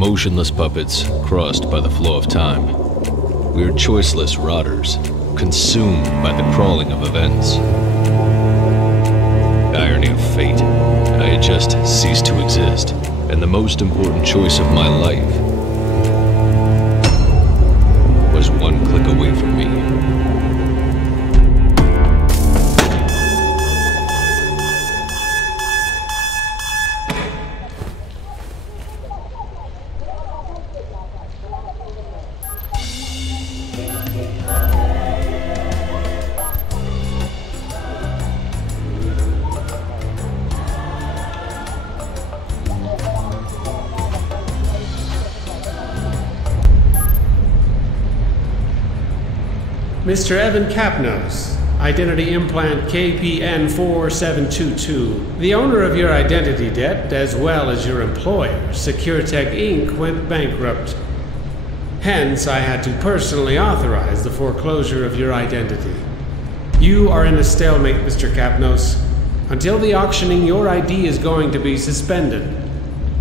motionless puppets crossed by the flow of time. We're choiceless rotters, consumed by the crawling of events. Irony of fate, I had just ceased to exist, and the most important choice of my life was one click away from me. Mr. Evan Kyklos, identity implant KPN4722. The owner of your identity debt, as well as your employer, Securtech Inc., went bankrupt. Hence, I had to personally authorize the foreclosure of your identity. You are in a stalemate, Mr. Kyklos. Until the auctioning, your ID is going to be suspended.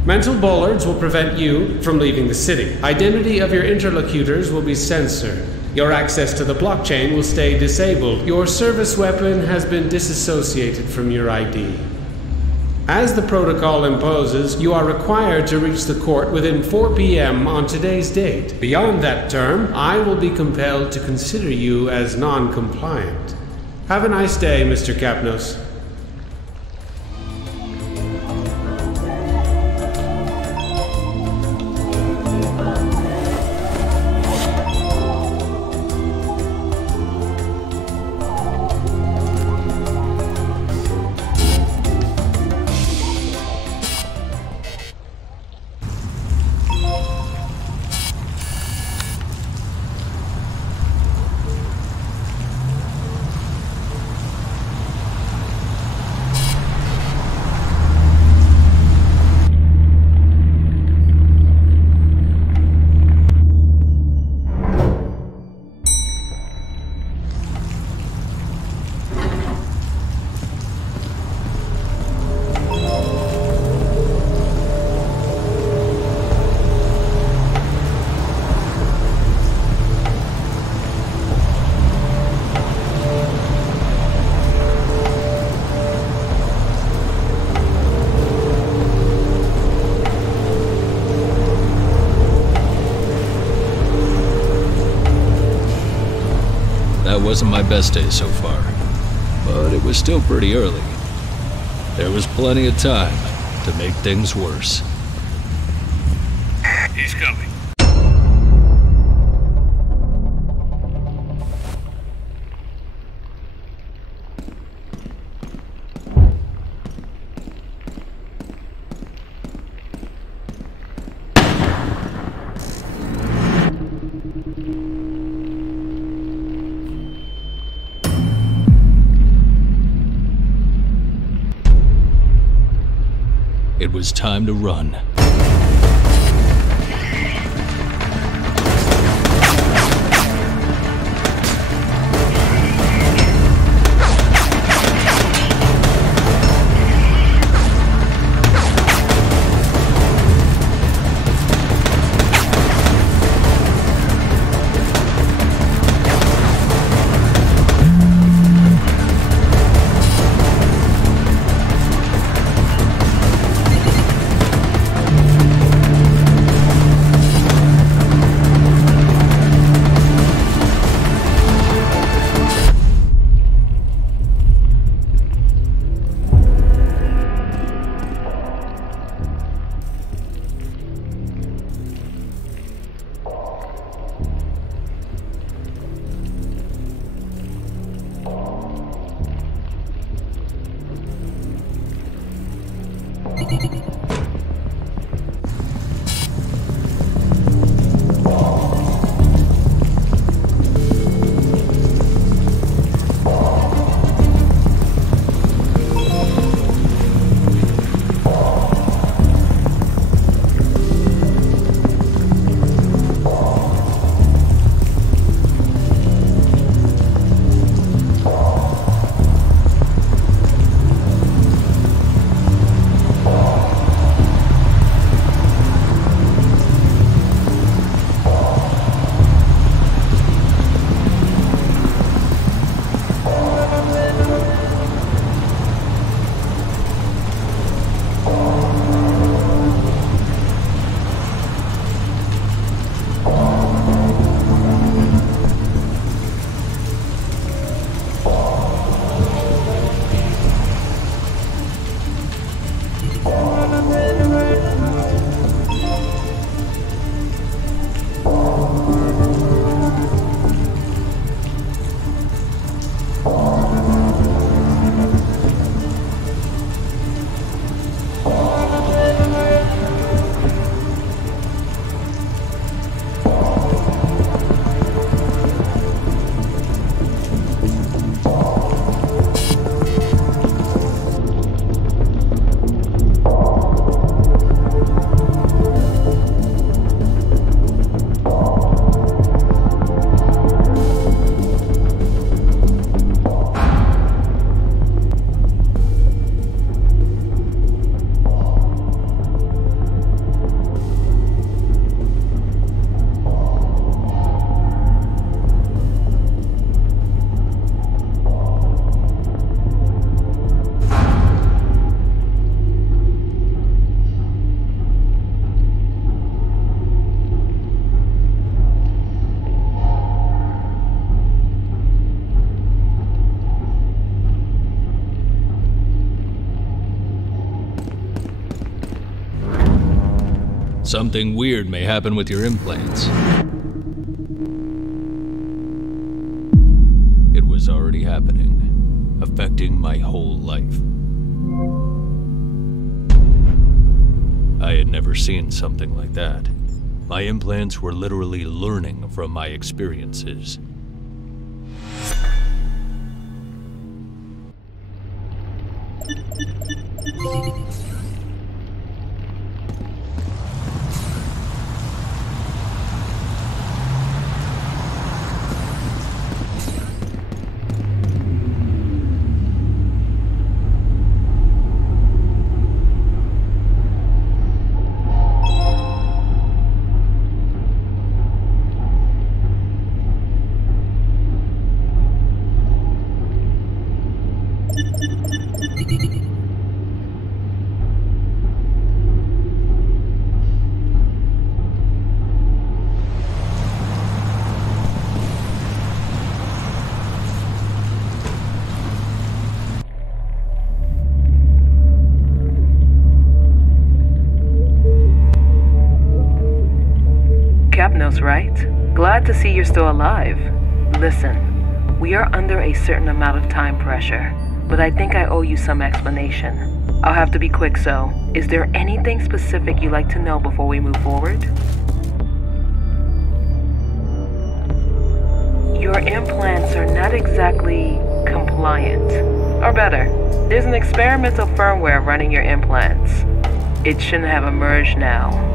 Mental bollards will prevent you from leaving the city. Identity of your interlocutors will be censored. Your access to the blockchain will stay disabled. Your service weapon has been disassociated from your ID. As the protocol imposes, you are required to reach the court within 4 p.m. on today's date. Beyond that term, I will be compelled to consider you as non-compliant. Have a nice day, Mr. Kyklos. That wasn't my best day so far, but it was still pretty early. There was plenty of time to make things worse. He's coming. It was time to run. Something weird may happen with your implants. It was already happening, affecting my whole life. I had never seen something like that. My implants were literally learning from my experiences. Kyklos, right? Glad to see you're still alive. Listen, we are under a certain amount of time pressure, but I think I owe you some explanation. I'll have to be quick, so is there anything specific you'd like to know before we move forward? Your implants are not exactly compliant. Or better, there's an experimental firmware running your implants. It shouldn't have emerged now.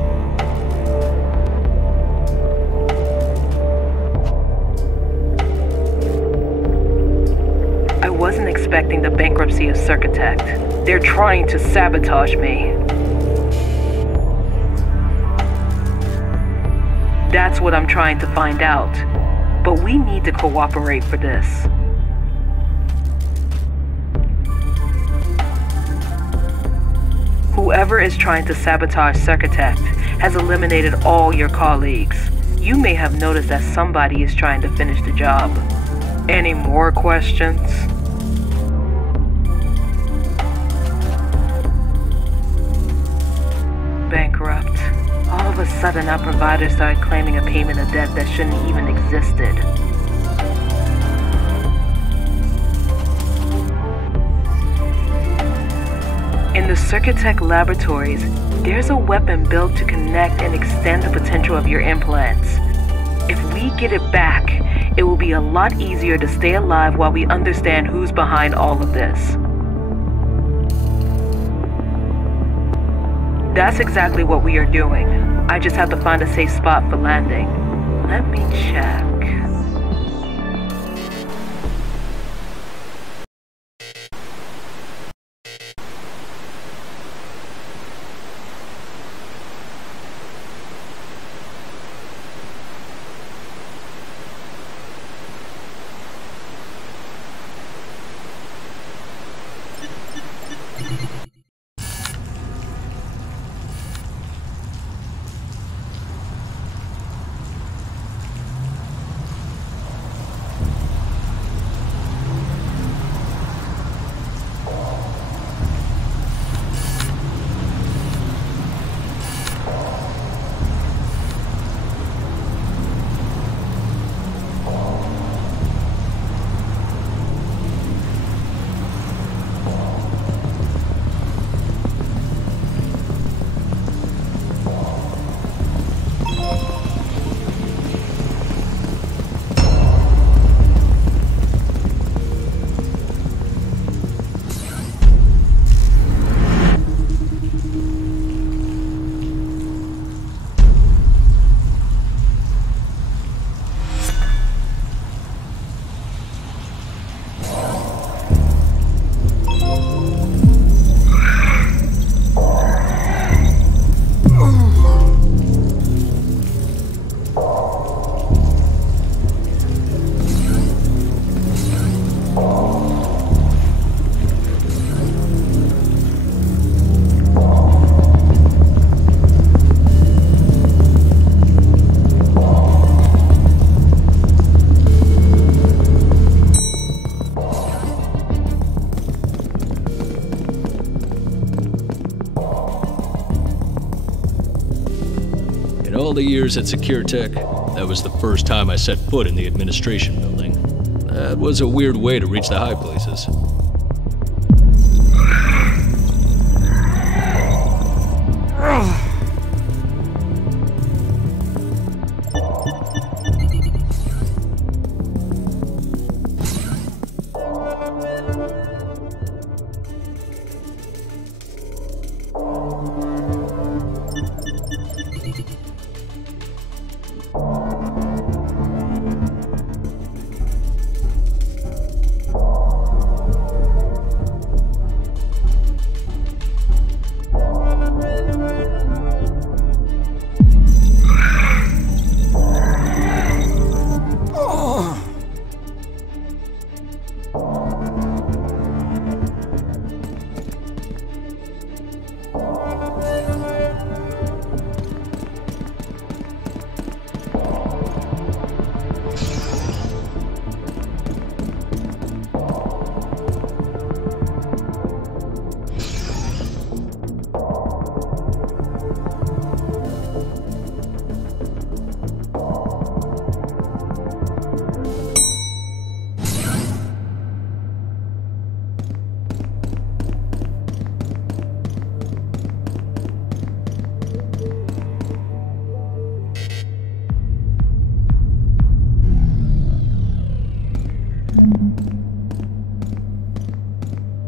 I wasn't expecting the bankruptcy of Securtech. They're trying to sabotage me. That's what I'm trying to find out. But we need to cooperate for this. Whoever is trying to sabotage Securtech has eliminated all your colleagues. You may have noticed that somebody is trying to finish the job. Any more questions? Bankrupt. All of a sudden, our provider started claiming a payment of debt that shouldn't even existed. In the Securtech laboratories, there's a weapon built to connect and extend the potential of your implants. If we get it back, it will be a lot easier to stay alive while we understand who's behind all of this. That's exactly what we are doing. I just have to find a safe spot for landing. Let me check. all the years at Securtech, that was the first time I set foot in the administration building. That was a weird way to reach the high places.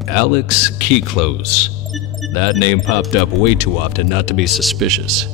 Alex Kyklos. That name popped up way too often not to be suspicious.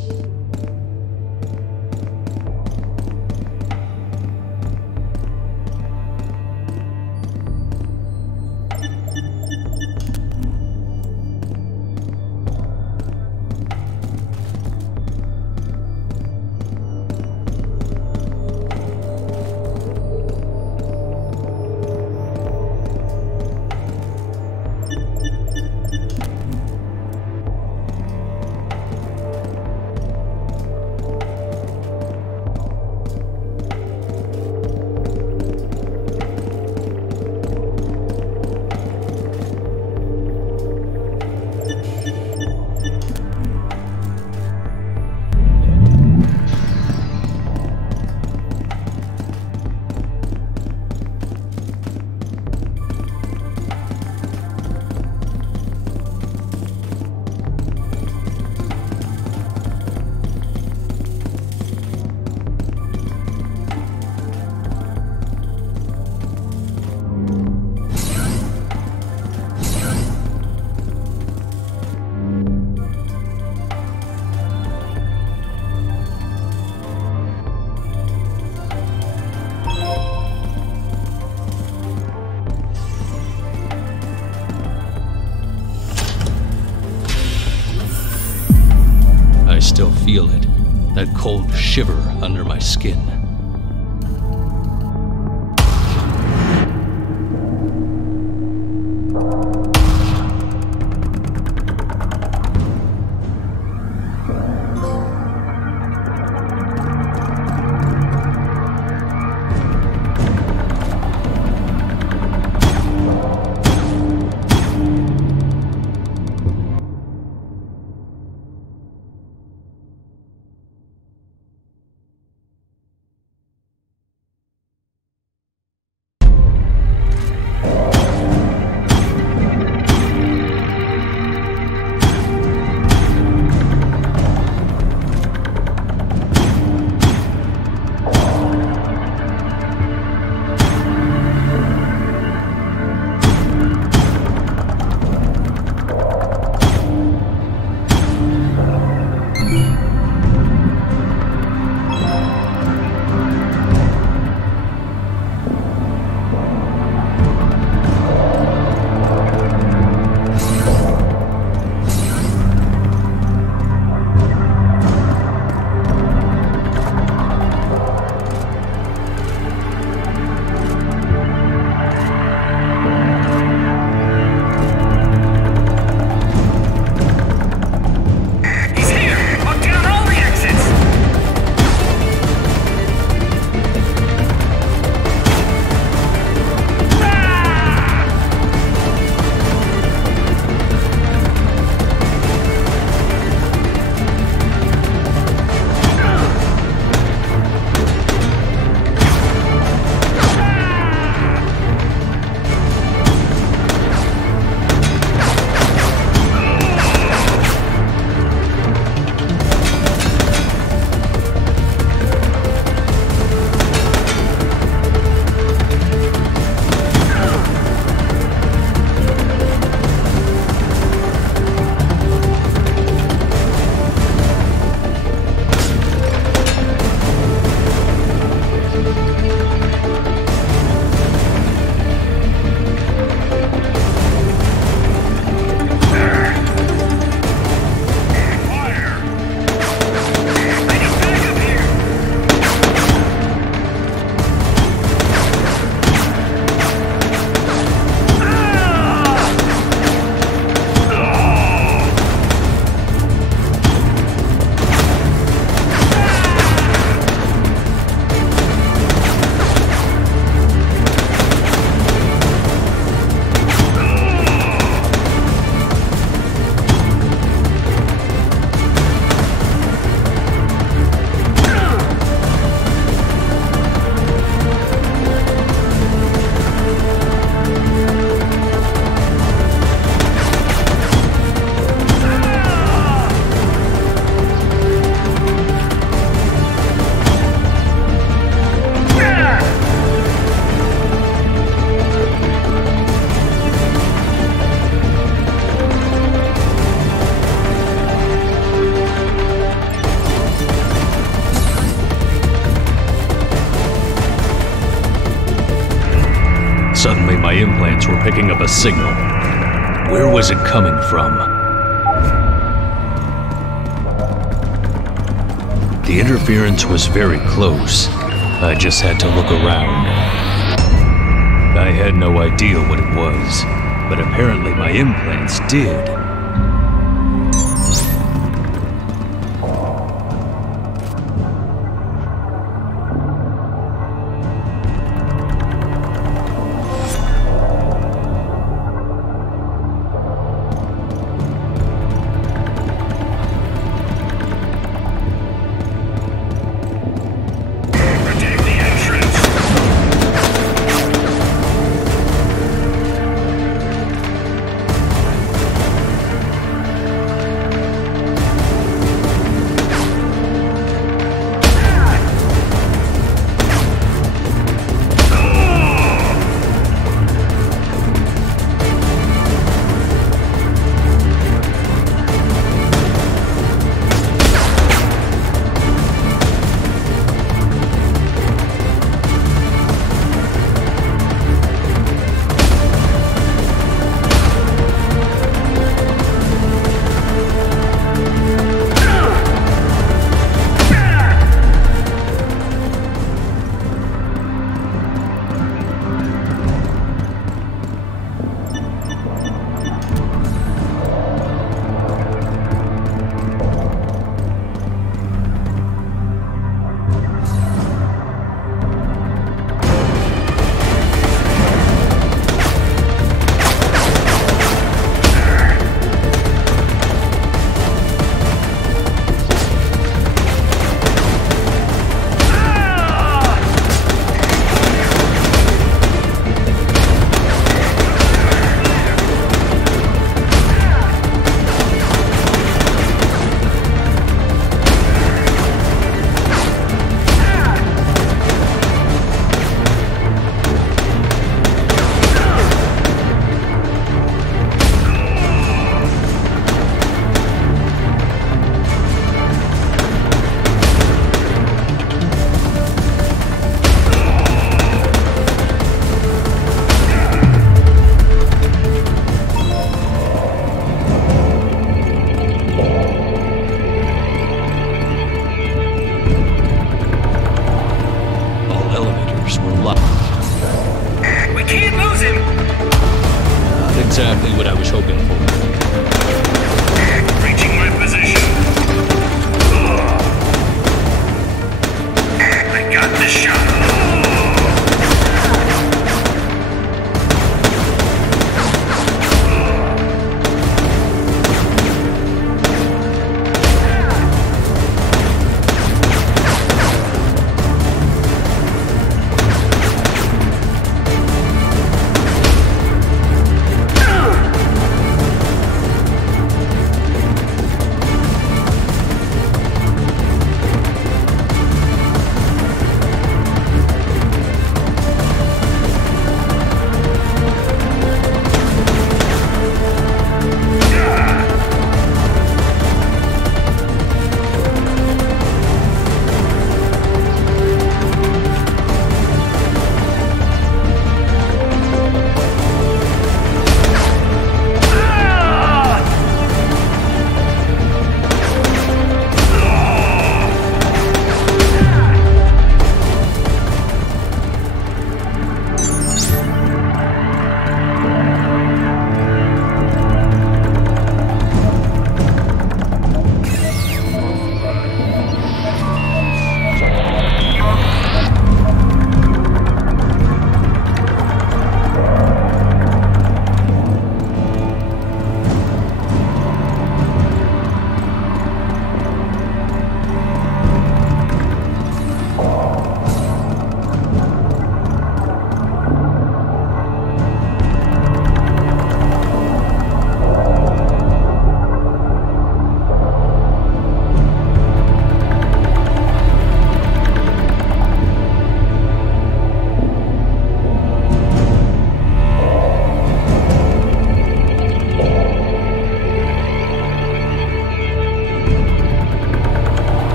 I still feel it, that cold shiver under my skin. picking up a signal. Where was it coming from? The interference was very close. I just had to look around. I had no idea what it was, but apparently my implants did.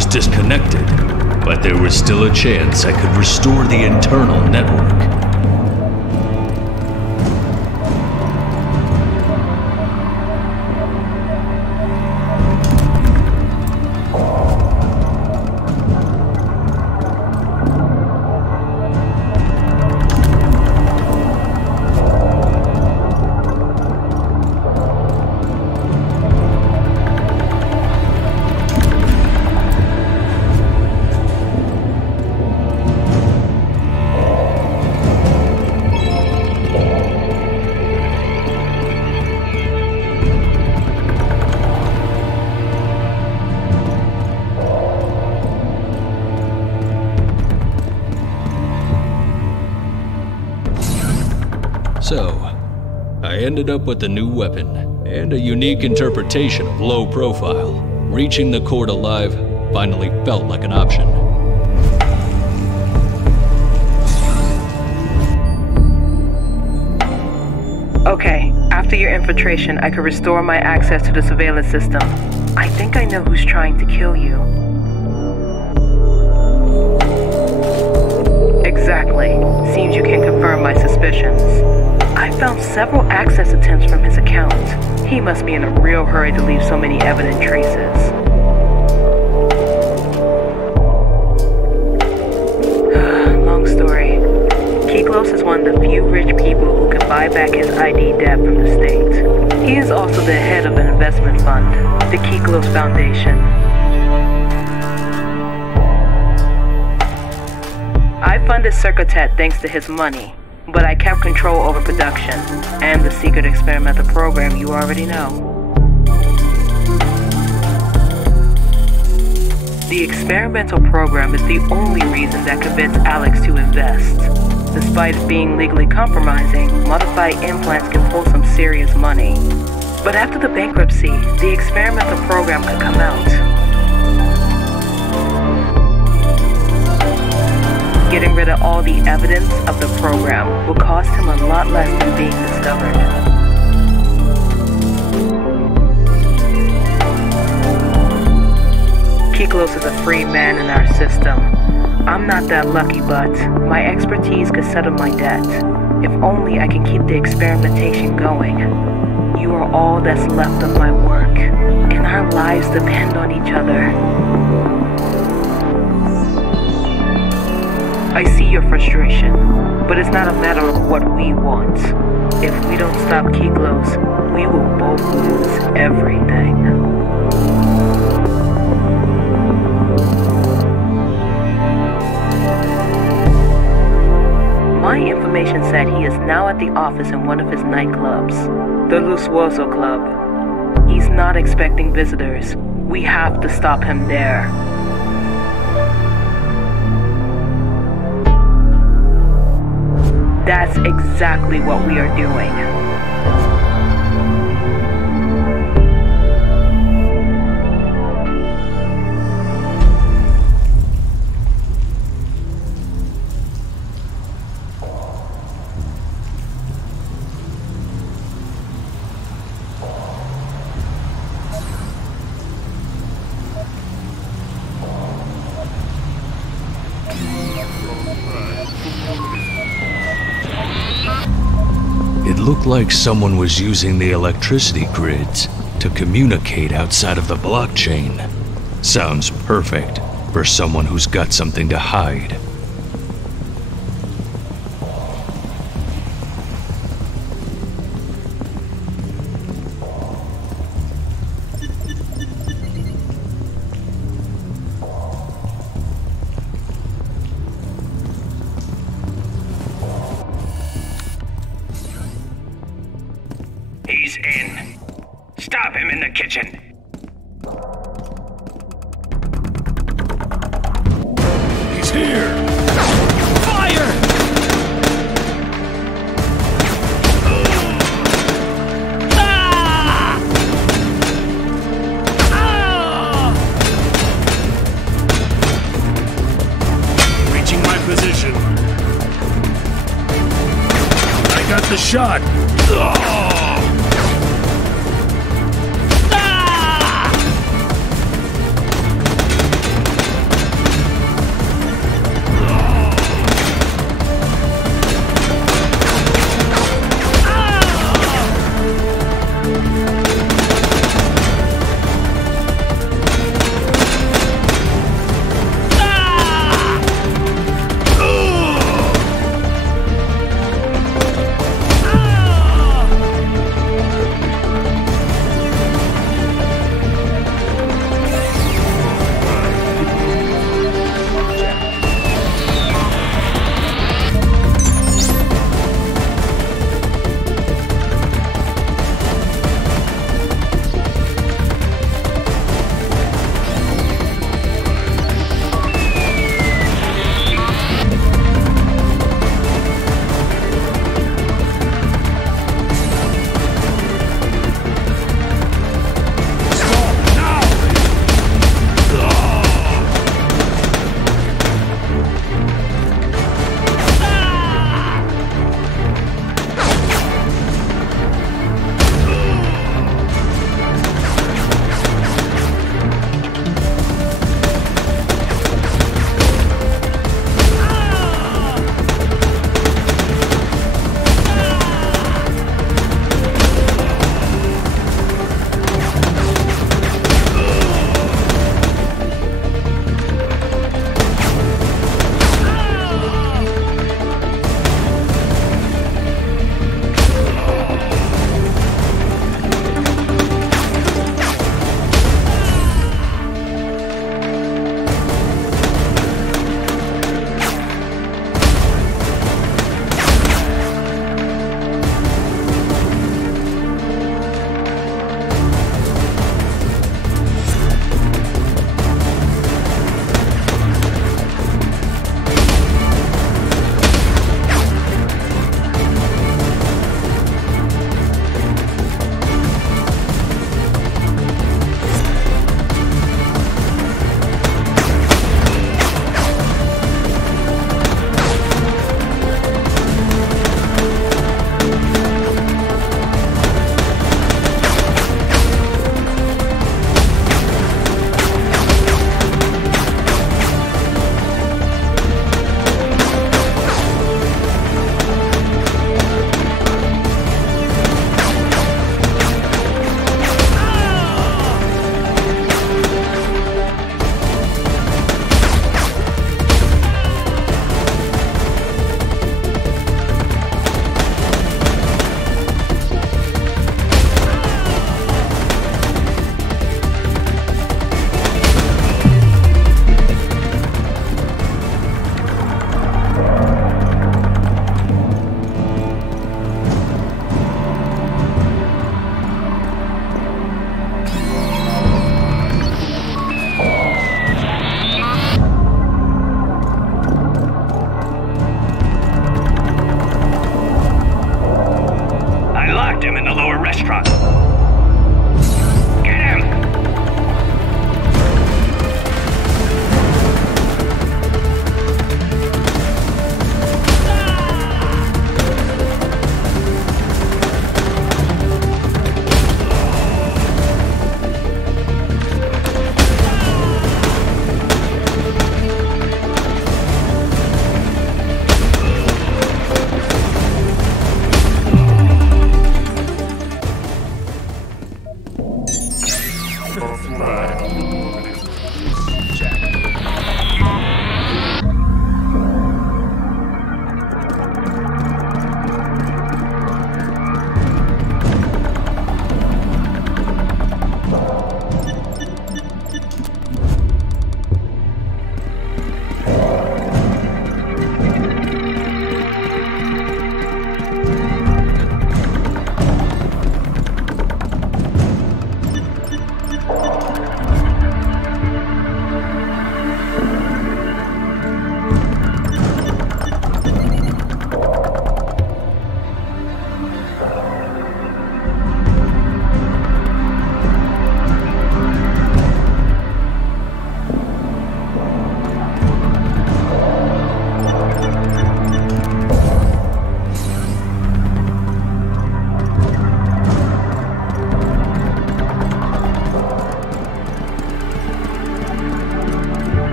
was disconnected, but there was still a chance I could restore the internal network. So, I ended up with a new weapon, and a unique interpretation of low profile. Reaching the court alive finally felt like an option. Okay, after your infiltration, I could restore my access to the surveillance system. I think I know who's trying to kill you. Exactly. Seems you can confirm my suspicions. I found several access attempts from his account. He must be in a real hurry to leave so many evident traces. Long story. Kyklos is one of the few rich people who can buy back his ID debt from the state. He is also the head of an investment fund, the Kyklos Foundation. I funded Securtech thanks to his money, but I kept control over production and the secret experimental program you already know. The experimental program is the only reason that convinced Alex to invest. Despite it being legally compromising, modified implants can pull some serious money. But after the bankruptcy, the experimental program could come out. Getting rid of all the evidence of the program will cost him a lot less than being discovered. Kyklos is a free man in our system. I'm not that lucky, but my expertise could settle my debt. If only I can keep the experimentation going. You are all that's left of my work, and our lives depend on each other. I see your frustration, but it's not a matter of what we want. If we don't stop Kyklos, we will both lose everything. My information said he is now at the office in one of his nightclubs, the Lussuoso Club. He's not expecting visitors. We have to stop him there. That's exactly what we are doing. It looked like someone was using the electricity grids to communicate outside of the blockchain. Sounds perfect for someone who's got something to hide. He's in. Stop him in the kitchen. He's here! Fire! Ah! Ah! Reaching my position. I got the shot.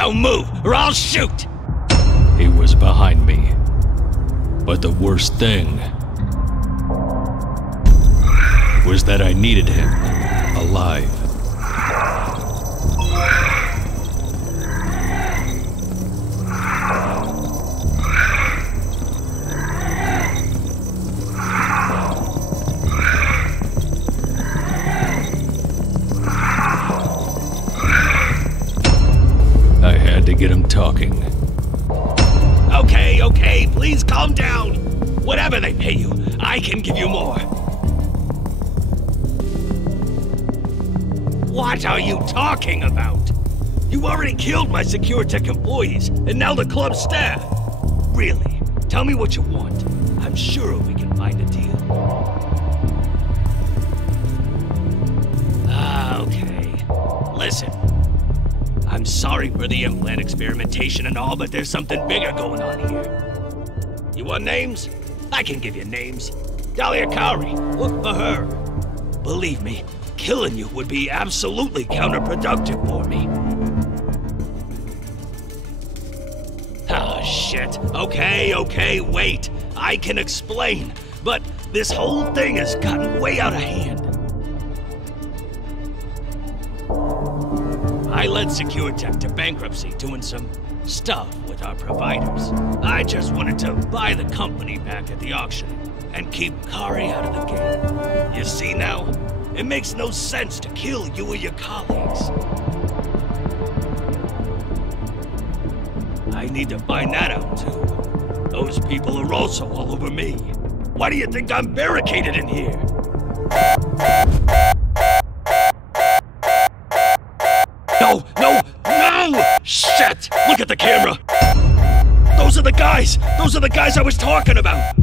Don't move, or I'll shoot! He was behind me. But the worst thing was that I needed him alive. I had to get him talking. Okay, please calm down. Whatever they pay you, I can give you more. What are you talking about? You already killed my Securtech employees, and now the club staff. Really, tell me what you want. I'm sure we can find a deal. Okay. Listen. I'm sorry for the implant experimentation and all, but there's something bigger going on here. You want names? I can give you names. Dahlia Cowrie, look for her. Believe me, killing you would be absolutely counterproductive for me. Oh, shit. Okay, wait. I can explain, but this whole thing has gotten way out of hand. I led Securtech to bankruptcy doing some stuff with our providers. I just wanted to buy the company back at the auction and keep Kari out of the game. You see now? It makes no sense to kill you or your colleagues. I need to find that out too. Those people are also all over me. Why do you think I'm barricaded in here? No! Shit! Look at the camera! Those are the guys! Those are the guys I was talking about!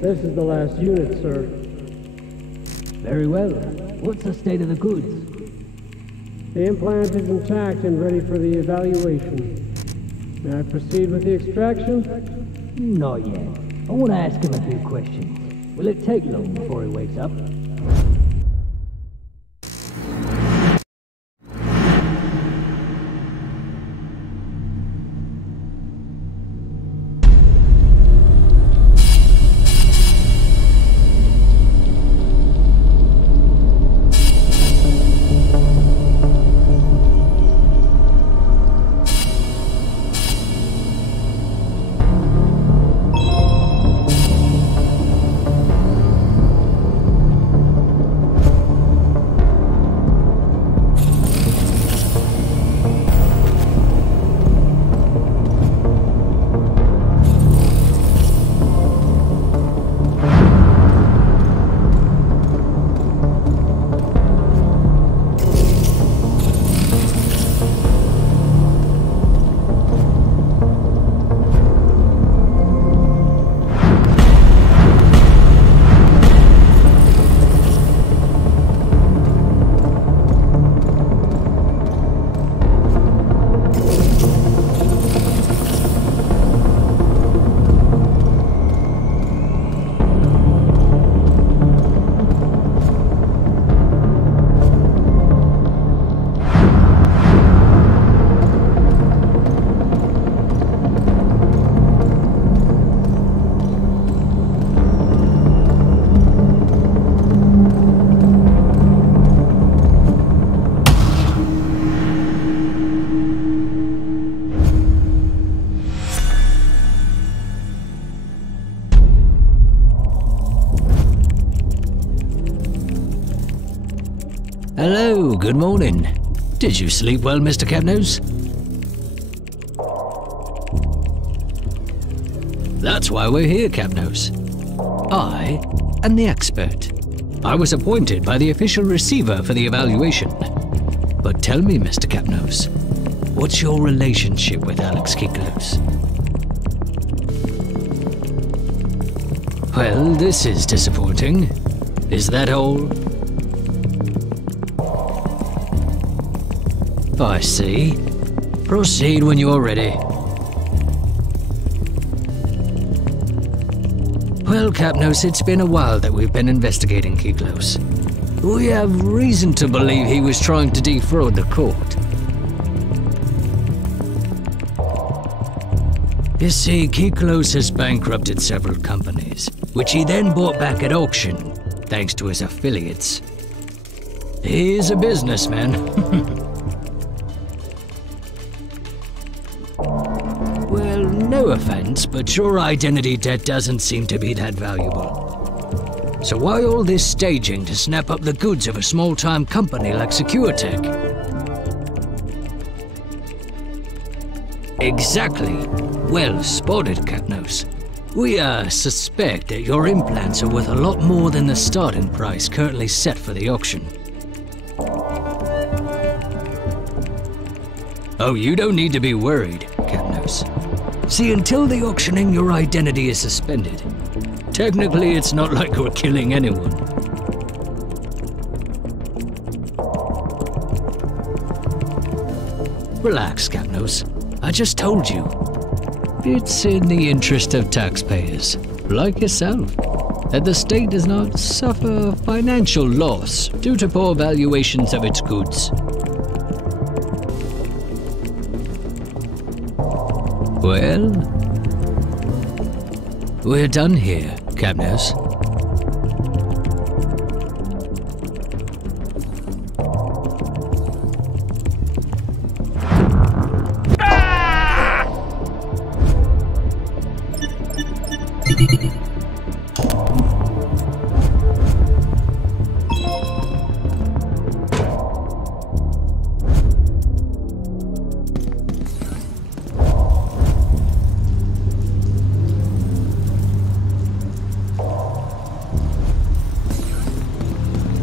This is the last unit, sir. Very well. What's the state of the goods? The implant is intact and ready for the evaluation. May I proceed with the extraction? Not yet. I want to ask him a few questions. Will it take long before he wakes up? Hello, good morning. Did you sleep well, Mr. Kyklos? That's why we're here, Kyklos. I am the expert. I was appointed by the official receiver for the evaluation. But tell me, Mr. Kyklos, what's your relationship with Alex Kyklos? Well, this is disappointing. Is that all? I see. Proceed when you're ready. Well, Kyklos, it's been a while that we've been investigating Kyklos. We have reason to believe he was trying to defraud the court. You see, Kyklos has bankrupted several companies, which he then bought back at auction, thanks to his affiliates. He is a businessman. Well, no offense, but your identity debt doesn't seem to be that valuable. So why all this staging to snap up the goods of a small-time company like Securtech? Exactly. Well spotted, Kyklos. We suspect that your implants are worth a lot more than the starting price currently set for the auction. Oh, you don't need to be worried, Kyklos. See, until the auctioning, your identity is suspended. Technically, it's not like we're killing anyone. Relax, Kyklos. I just told you. It's in the interest of taxpayers, like yourself, that the state does not suffer financial loss due to poor valuations of its goods. Well, we're done here, Kyklos.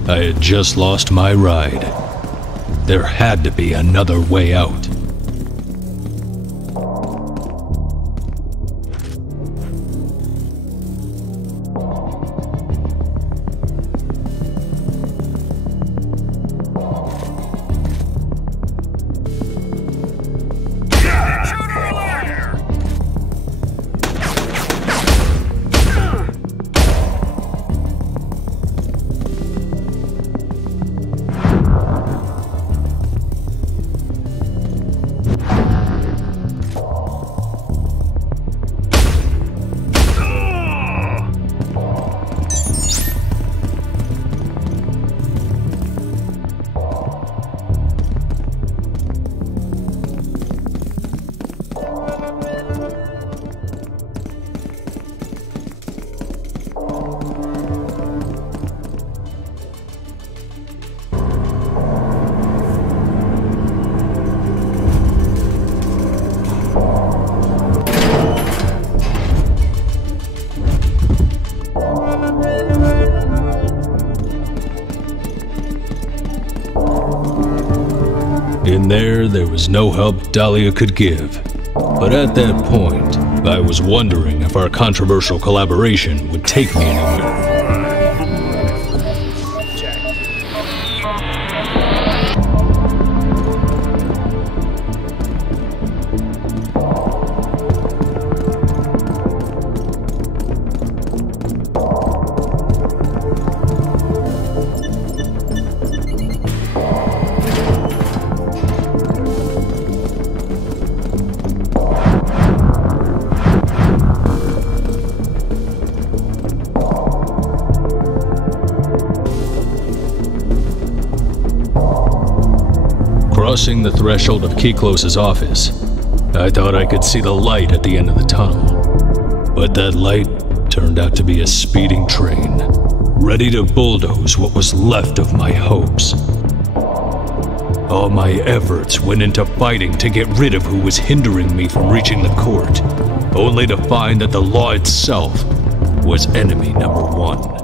I had just lost my ride. There had to be another way out. In there was no help Dahlia could give. But at that point, I was wondering if our controversial collaboration would take me anywhere. Crossing the threshold of Kyklos' office, I thought I could see the light at the end of the tunnel. But that light turned out to be a speeding train, ready to bulldoze what was left of my hopes. All my efforts went into fighting to get rid of who was hindering me from reaching the court, only to find that the law itself was enemy number one.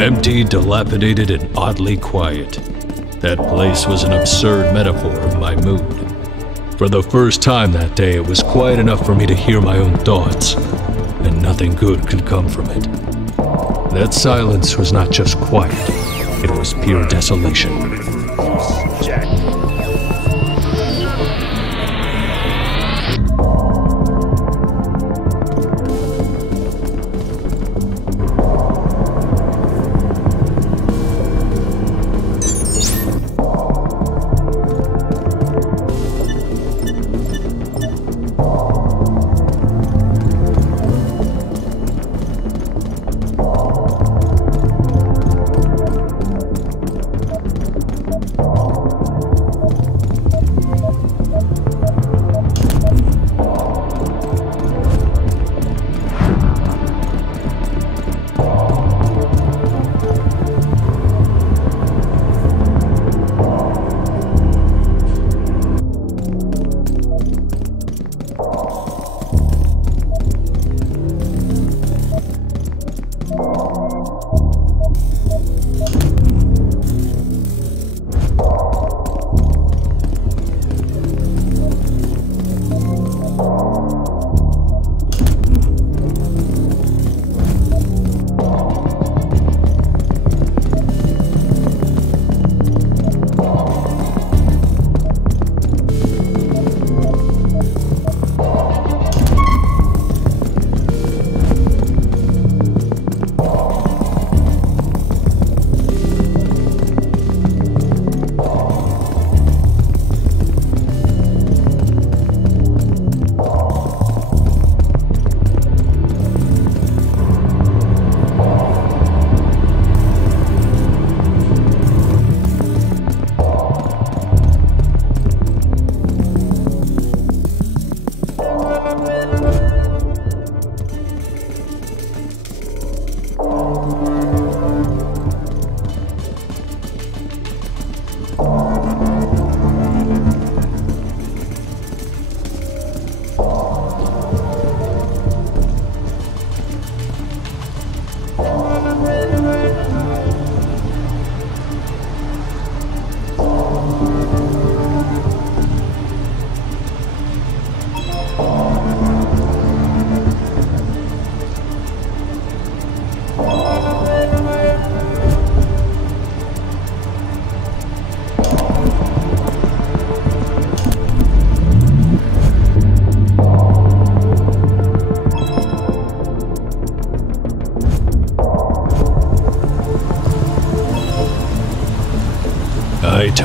Empty, dilapidated, and oddly quiet. That place was an absurd metaphor of my mood. For the first time that day, it was quiet enough for me to hear my own thoughts, and nothing good could come from it. That silence was not just quiet, it was pure desolation.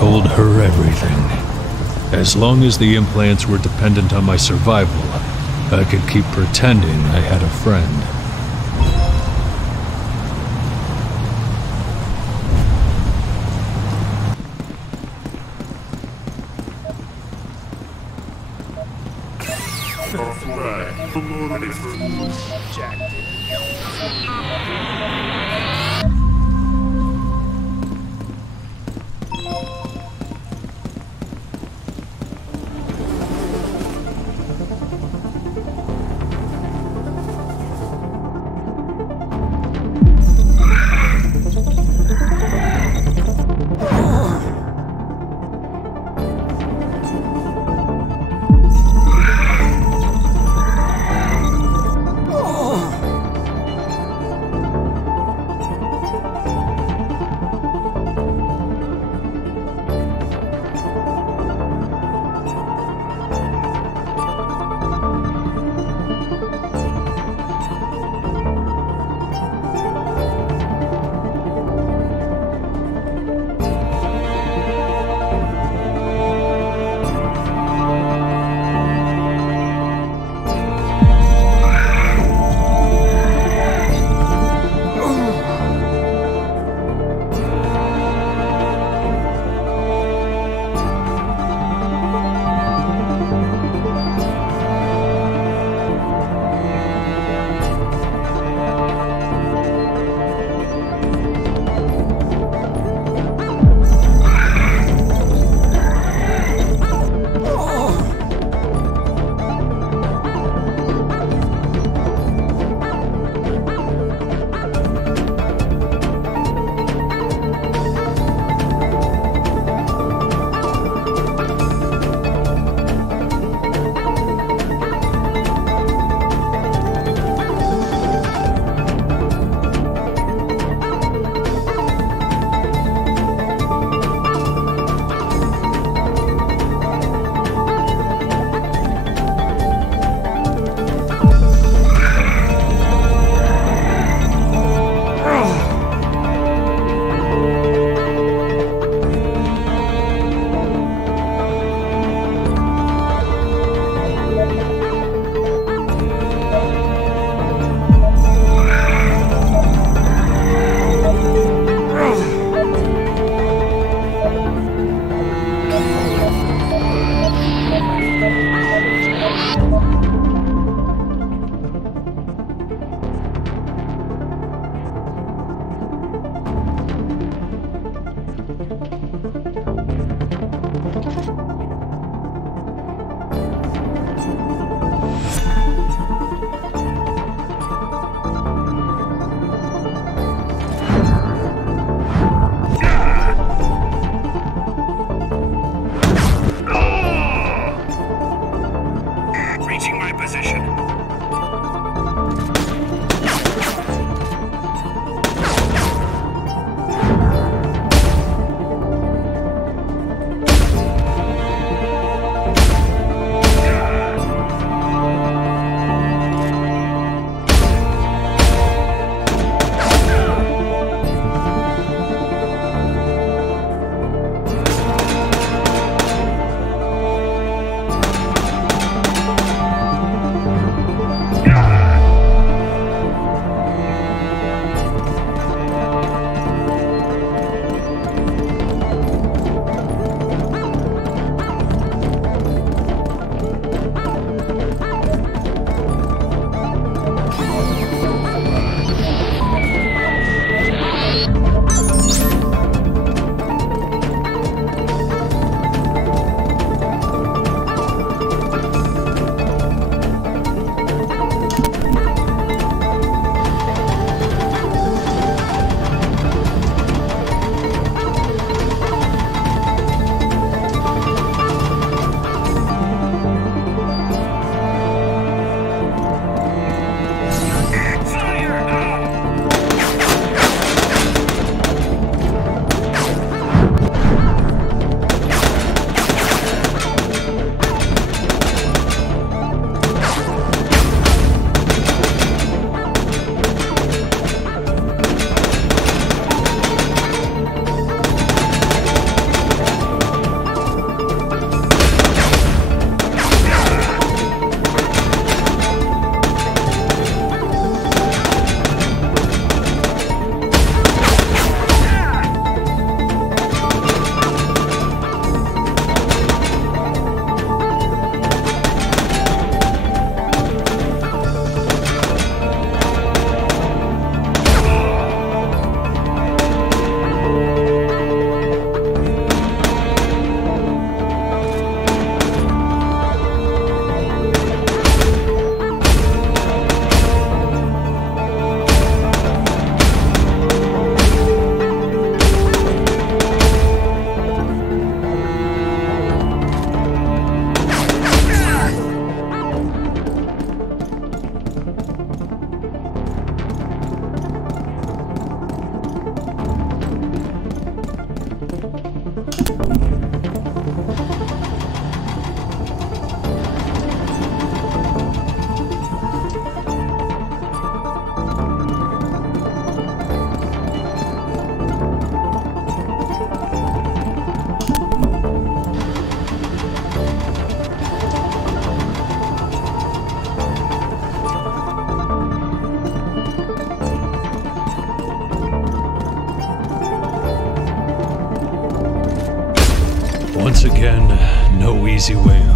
told her everything. As long as the implants were dependent on my survival, I could keep pretending I had a friend. easy way out.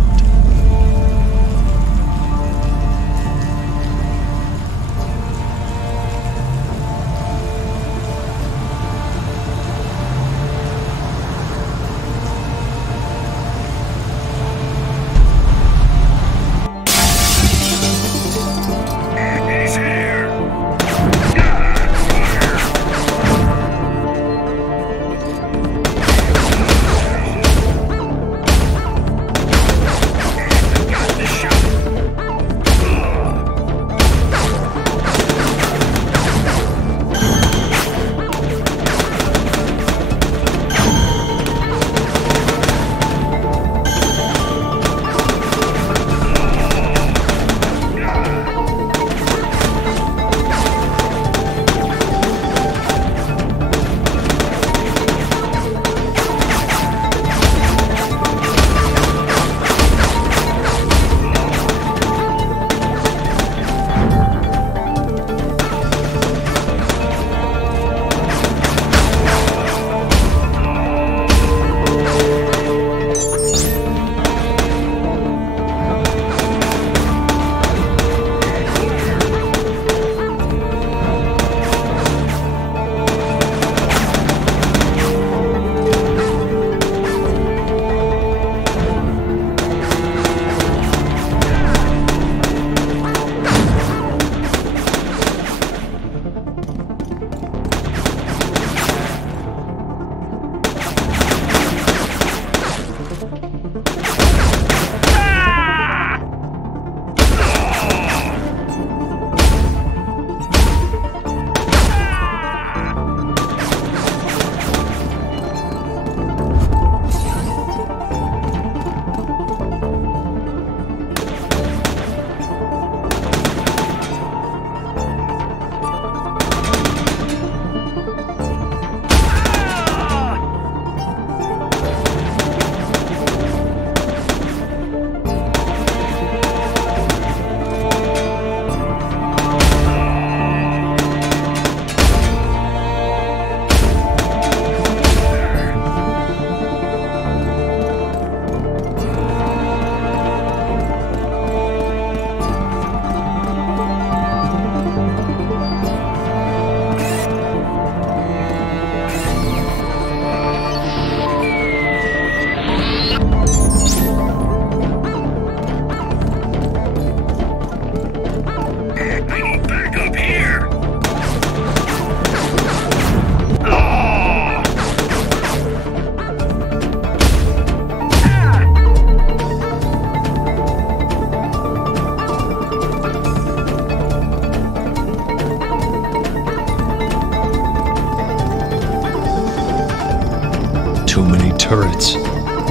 Too many turrets.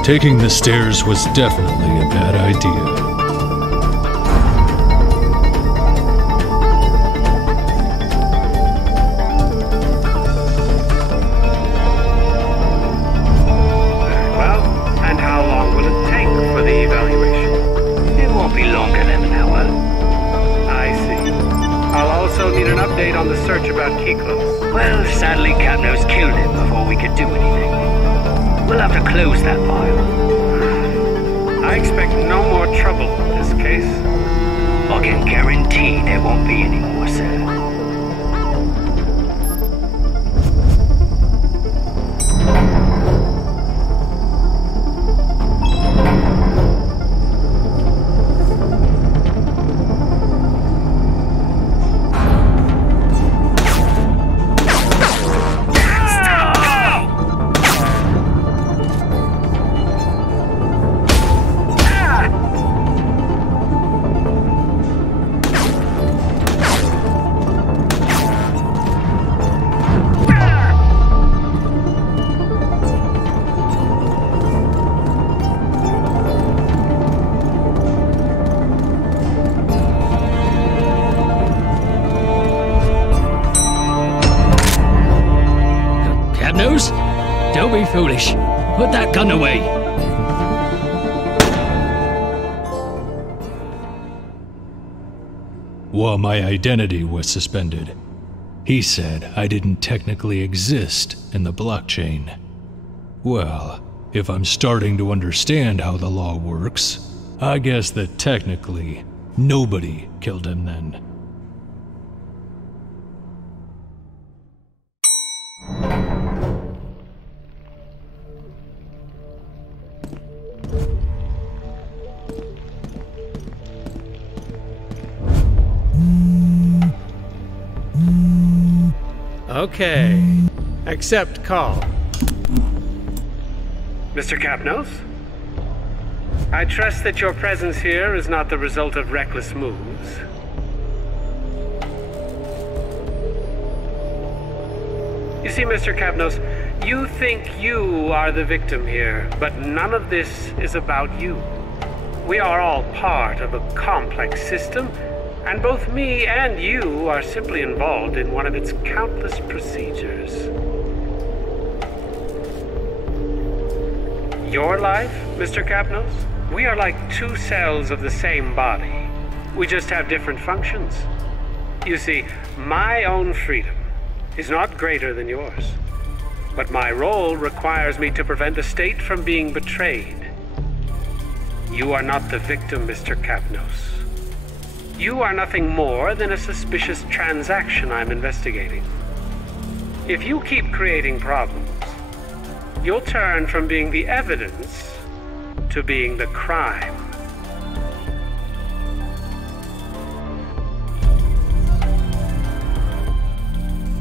Taking the stairs was definitely a bad idea. On the search about Kyklos. Well, sadly, Kyklos killed him before we could do anything. We'll have to close that file. I expect no more trouble in this case. I can guarantee there won't be any more, sir. Don't be foolish. Put that gun away. While my identity was suspended, he said I didn't technically exist in the blockchain. Well, If I'm starting to understand how the law works, I guess that technically, nobody killed him then. Okay. Accept call. Mr. Kyklos? I trust that your presence here is not the result of reckless moves. You see, Mr. Kyklos, you think you are the victim here, but none of this is about you. We are all part of a complex system, and both me and you are simply involved in one of its countless procedures. Your life, Mr. Kyklos? We are like two cells of the same body. We just have different functions. You see, my own freedom is not greater than yours, but my role requires me to prevent the state from being betrayed. You are not the victim, Mr. Kyklos. You are nothing more than a suspicious transaction I'm investigating. If you keep creating problems, you'll turn from being the evidence to being the crime.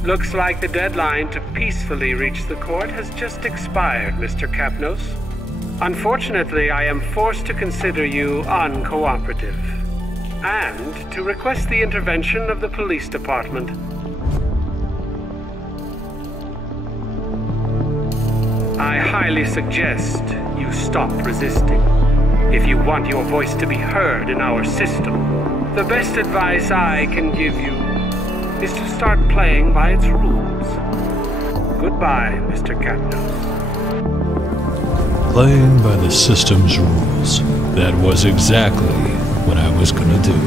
Looks like the deadline to peacefully reach the court has just expired, Mr. Kyklos. Unfortunately, I am forced to consider you uncooperative, and to request the intervention of the police department. I highly suggest you stop resisting. If you want your voice to be heard in our system, the best advice I can give you is to start playing by its rules. Goodbye, Mr. Kyklos. Playing by the system's rules. That was exactly what I was gonna do.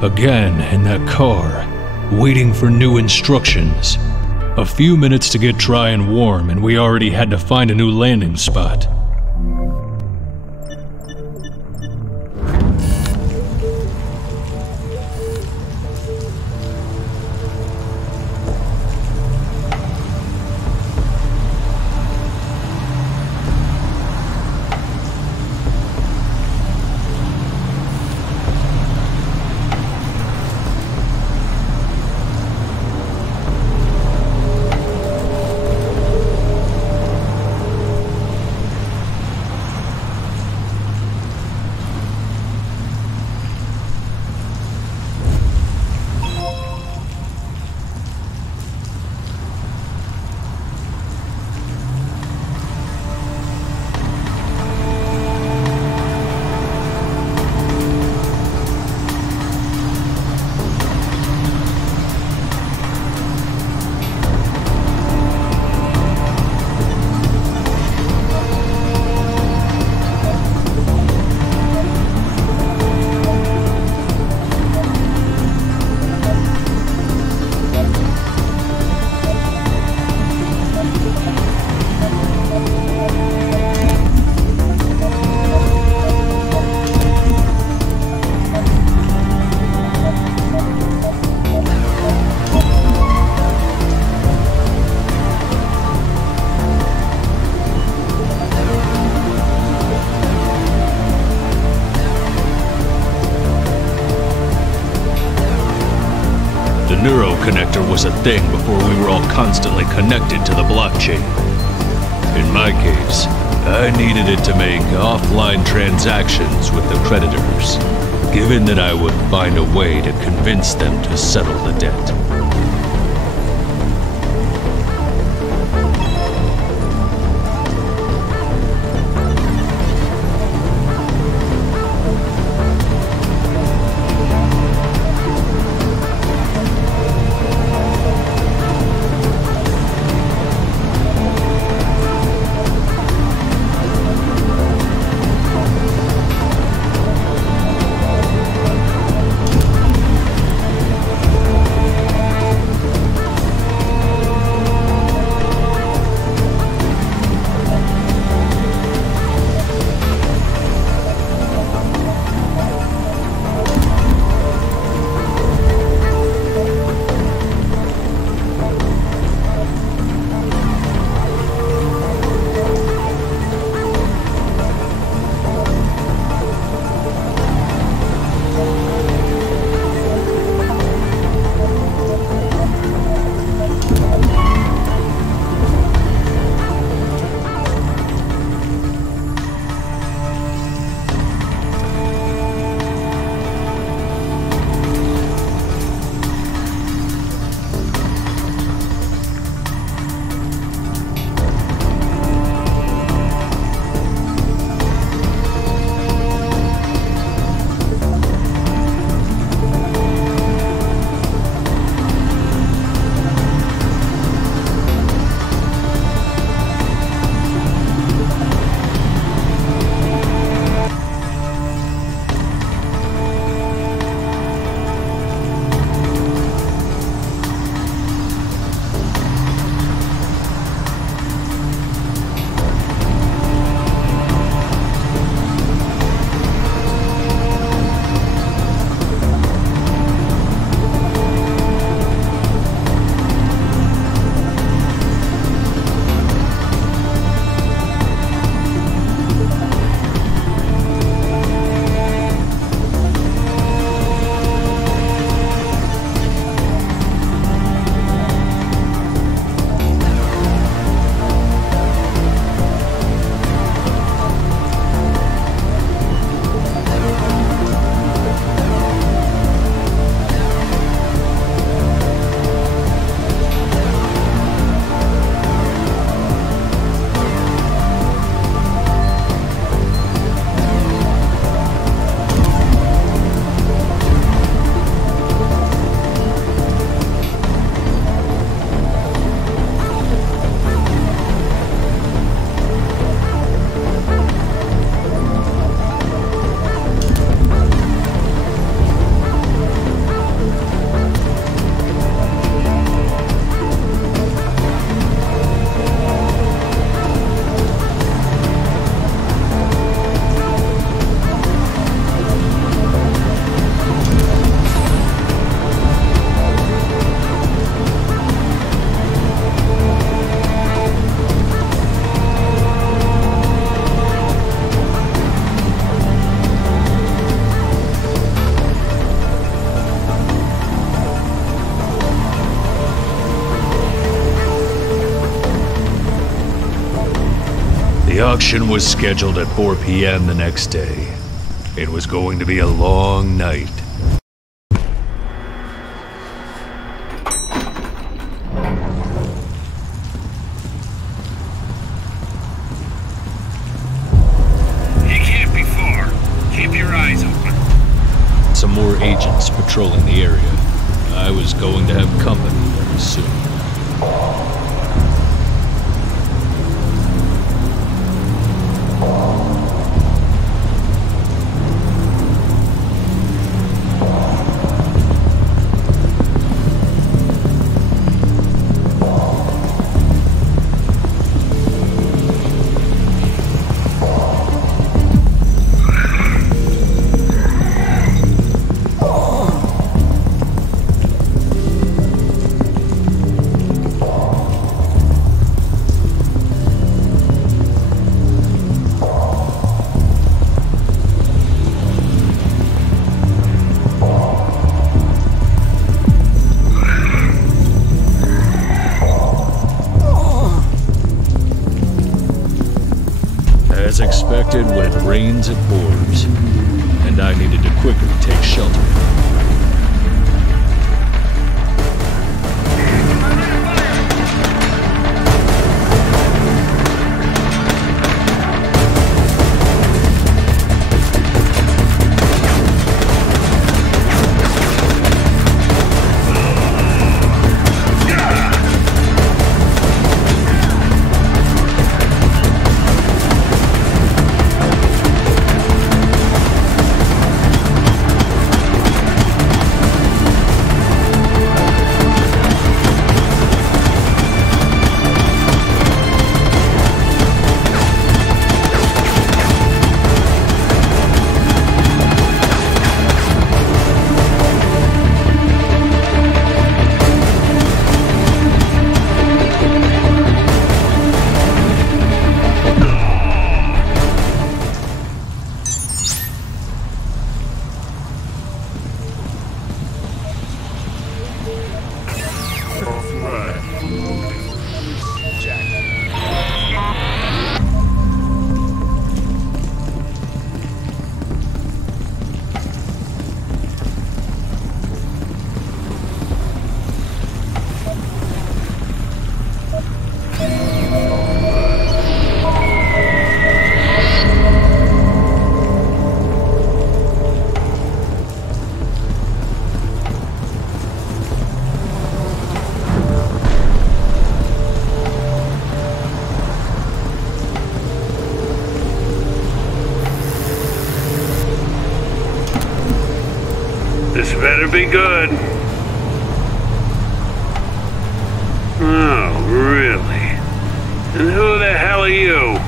Again in that car, waiting for new instructions. A few minutes to get dry and warm, and we already had to find a new landing spot. Connector was a thing before we were all constantly connected to the blockchain. In my case, I needed it to make offline transactions with the creditors, given that I would find a way to convince them to settle the debt. auction was scheduled at 4 p.m. the next day. It was going to be a long night. He can't be far. Keep your eyes open. Some more agents patrolling the area. I was going to have company very soon. As expected, when it rains, it pours, and I needed to quickly take shelter. This better be good. Oh, really? And who the hell are you?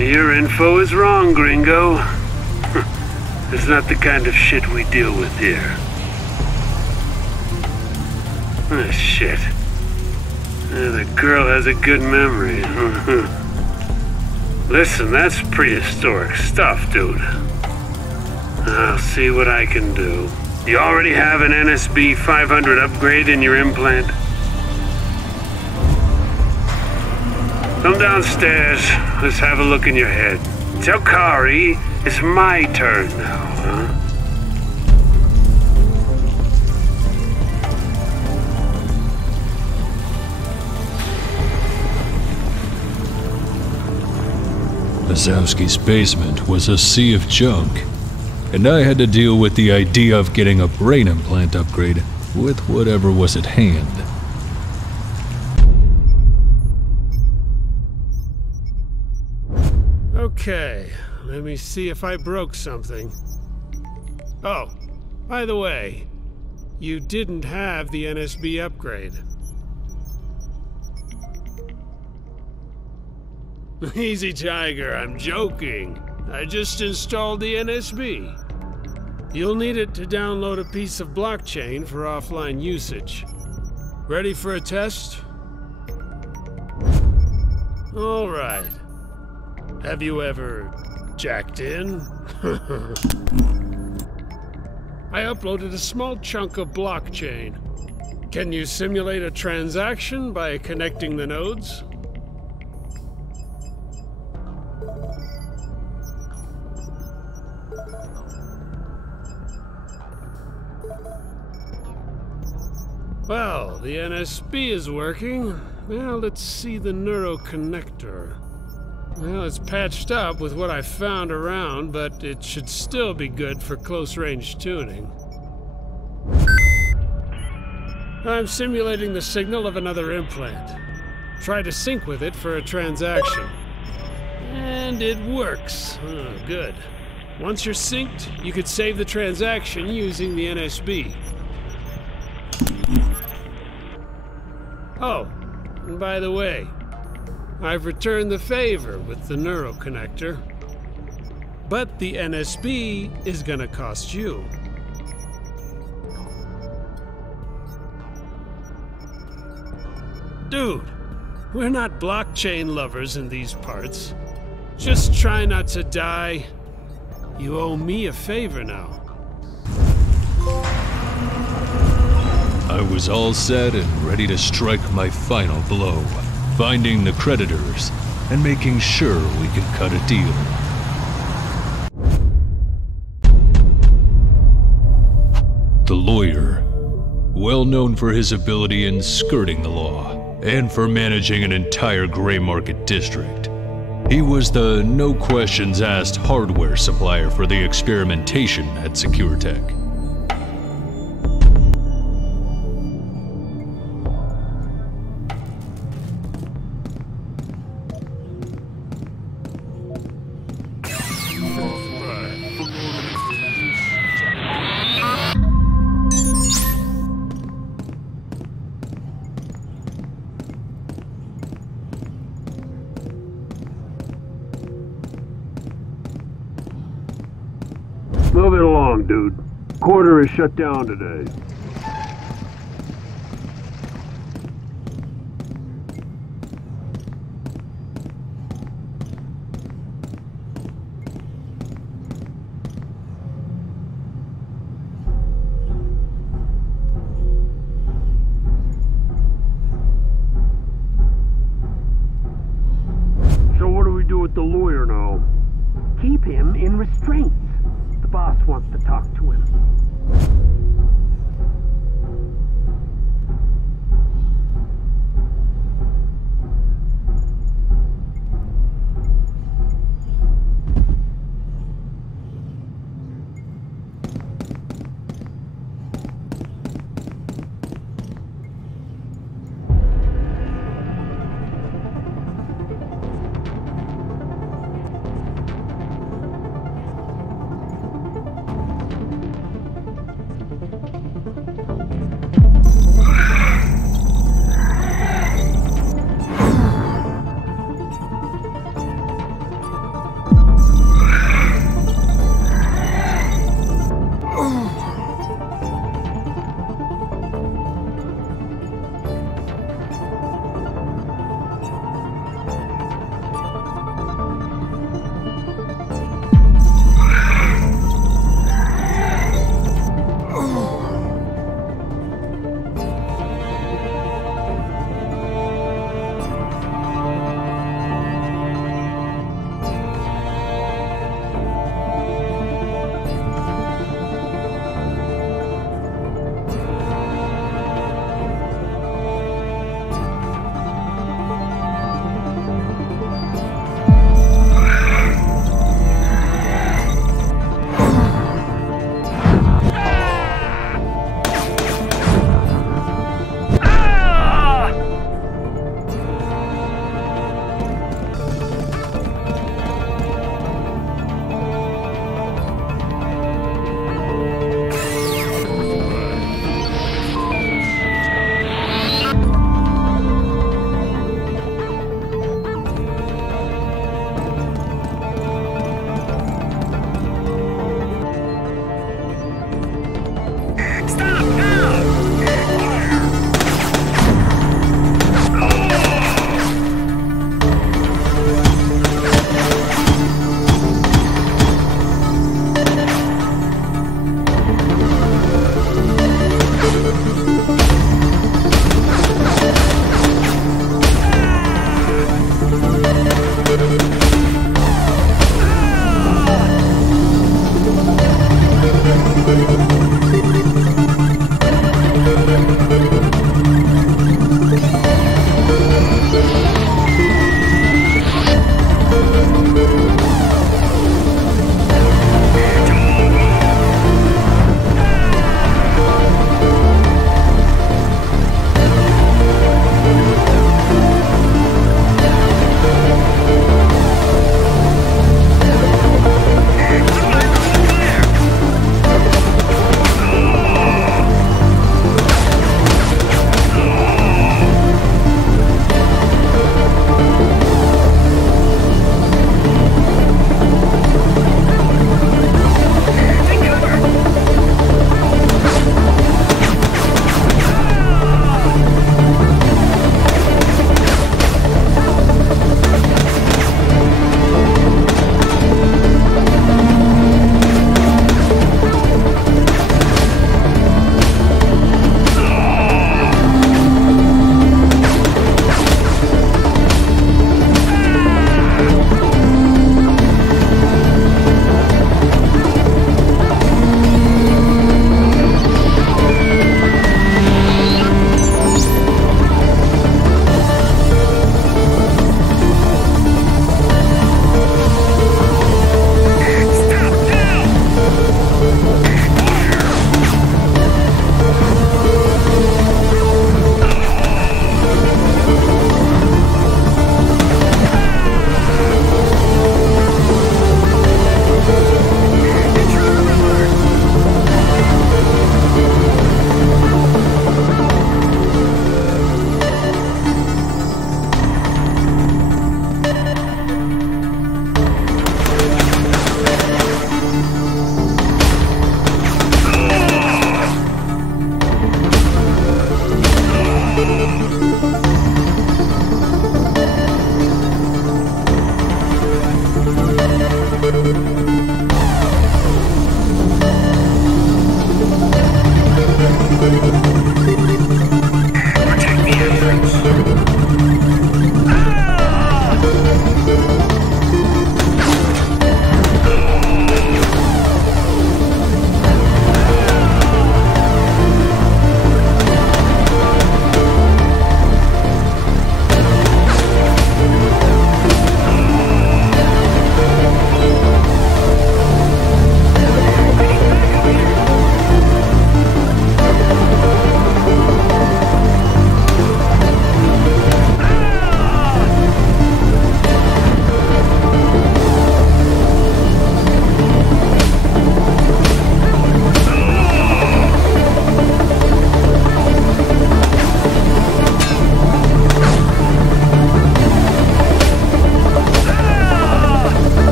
Your info is wrong, gringo. It's not the kind of shit we deal with here. Oh, shit. The girl has a good memory. Listen, that's prehistoric stuff, dude. I'll see what I can do. You already have an NSB 500 upgrade in your implant? Come downstairs. Let's have a look in your head. Tell Kari it's my turn now, huh? Bizowski's basement was a sea of junk, and I had to deal with the idea of getting a brain implant upgrade with whatever was at hand. Okay, let me see if I broke something. Oh, by the way, you didn't have the NSB upgrade. Easy, Tiger, I'm joking. I just installed the NSB. You'll need it to download a piece of blockchain for offline usage. Ready for a test? All right. Have you ever jacked in? I uploaded a small chunk of blockchain. Can you simulate a transaction by connecting the nodes? Well, the NSB is working. Well, let's see the neuroconnector. Well, it's patched up with what I found around, but it should still be good for close-range tuning. I'm simulating the signal of another implant. Try to sync with it for a transaction. And it works. Oh, good. Once you're synced, you could save the transaction using the NSB. Oh, and by the way, I've returned the favor with the neuroconnector. But the NSB is gonna cost you. Dude, we're not blockchain lovers in these parts. Just try not to die. You owe me a favor now. I was all set and ready to strike my final blow, finding the creditors and making sure we could cut a deal. The lawyer, well known for his ability in skirting the law and for managing an entire gray market district. He was the no-questions-asked hardware supplier for the experimentation at Securtech. Move it along, dude. Quarter is shut down today. So what do we do with the lawyer now? Keep him in restraints. The boss wants to talk to him.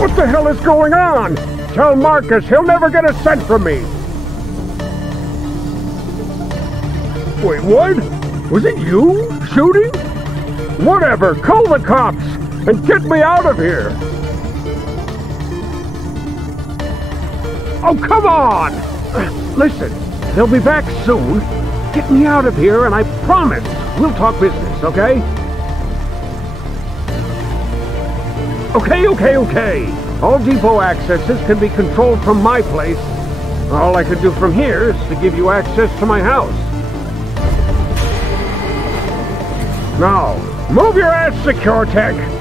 What the hell is going on? Tell Marcus he'll never get a cent from me. Wait, what? Was it you shooting? Whatever, call the cops and get me out of here. Oh, come on! Listen, they'll be back soon. Get me out of here and I promise we'll talk business, okay? Okay. All depot accesses can be controlled from my place. All I can do from here is to give you access to my house. Now, move your ass, Securtech!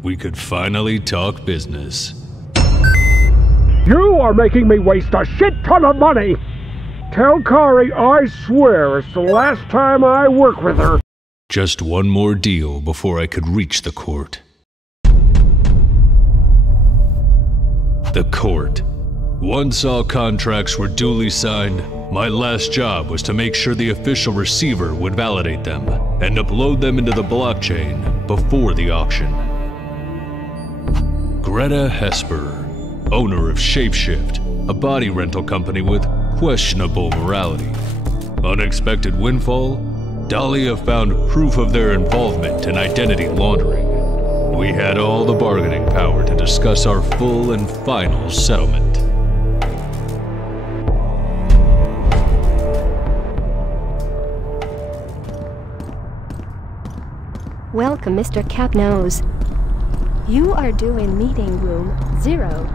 We could finally talk business. You are making me waste a shit ton of money! Tell Kari I swear it's the last time I work with her. Just one more deal before I could reach the court. The court. Once all contracts were duly signed, my last job was to make sure the official receiver would validate them and upload them into the blockchain before the auction. Greta Hesper, owner of Shapeshift, a body rental company with questionable morality. Unexpected windfall? Dahlia found proof of their involvement in identity laundering. We had all the bargaining power to discuss our full and final settlement. Welcome, Mr. Kyklos. You are due in meeting room 0.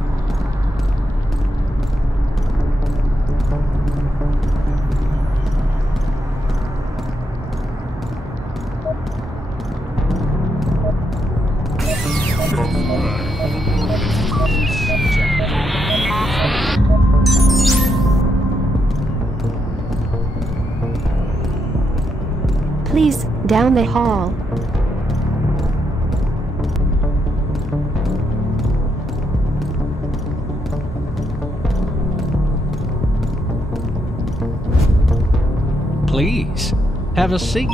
Please, down the hall. Please, have a seat.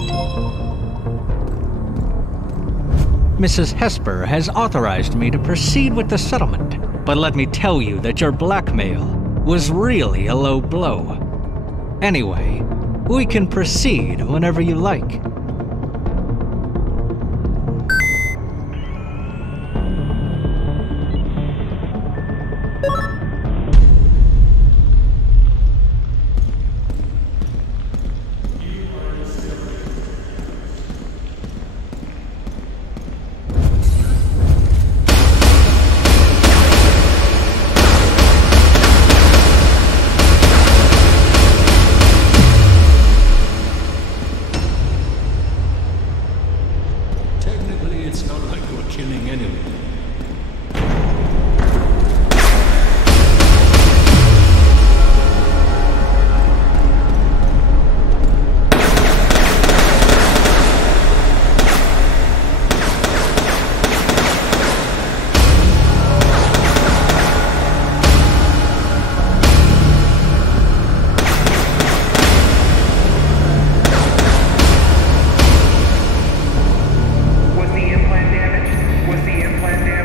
Mrs. Hesper has authorized me to proceed with the settlement, but let me tell you that your blackmail was really a low blow. Anyway, we can proceed whenever you like. Was the implant damaged?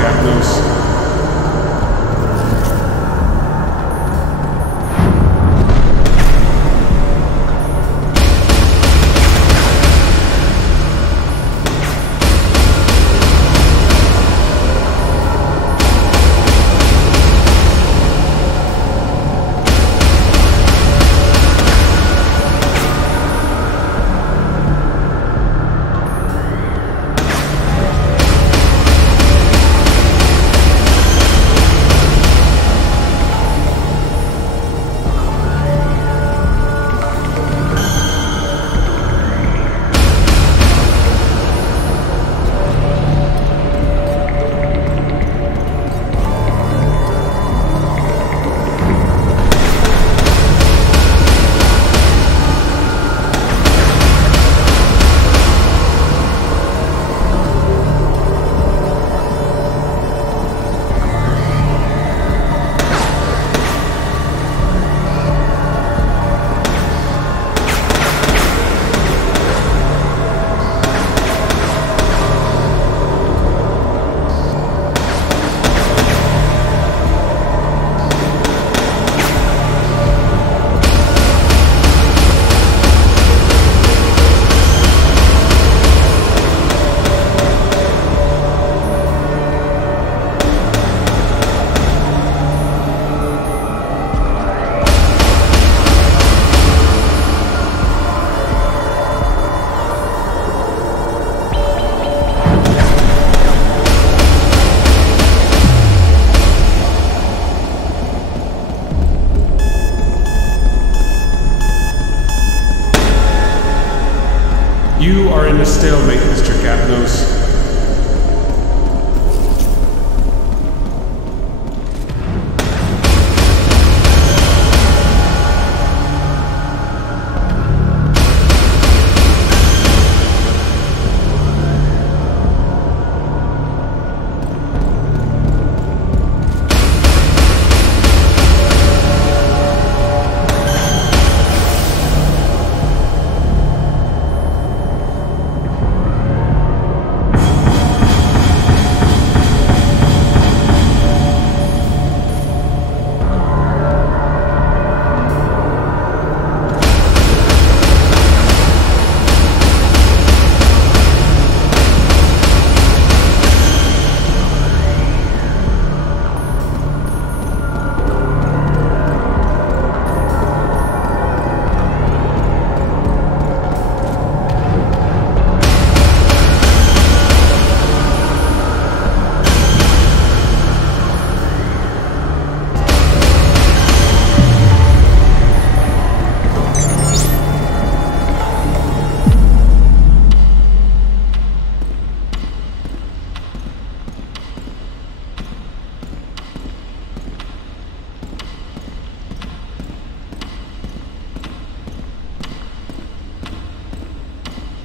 Kyklos. You are in a stalemate, Mr. Kyklos.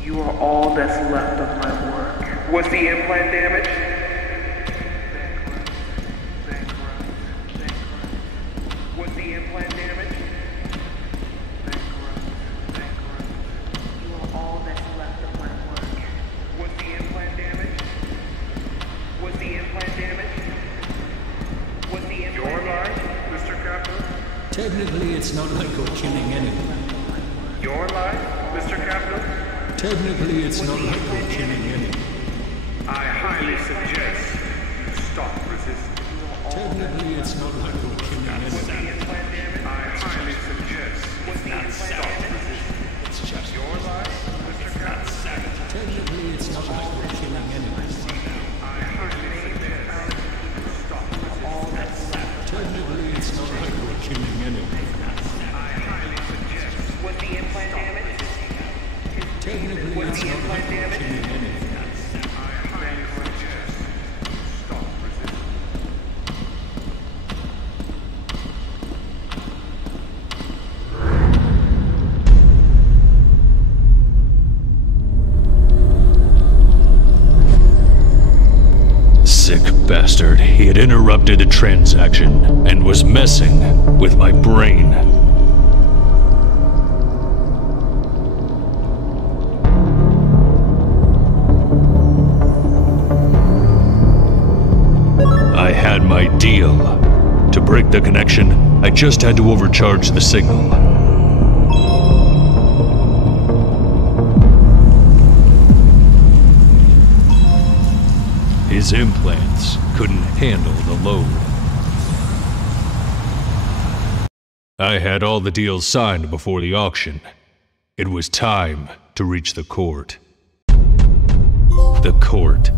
You are all that's left of my work. Was the implant damaged? Was the implant damaged? You are all that's left of my work. Was the implant damaged? Was the implant damaged? Was the implant Your life, Mr. Kyklos? Technically, it's not like we're killing anyone. Your life, Mr. Kyklos? Technically, it's not like we're killing anyone. I highly suggest you stop resisting. Technically, it's not like we're killing anyone. I highly suggest you stop resisting. It's just Your life, Mr. Kyklos? Technically, it's not like we're killing anyone. I highly suggest you stop resisting. Technically, it's not like we're killing anyone. I highly suggest Was the implant damaged? Technically, it's not like we're killing anyone. I highly suggest you stop resisting. Sick bastard. He had interrupted a transaction and was messing with my brain. had my deal. To break the connection, I just had to overcharge the signal. His implants couldn't handle the load. I had all the deals signed before the auction. It was time to reach the court. The court.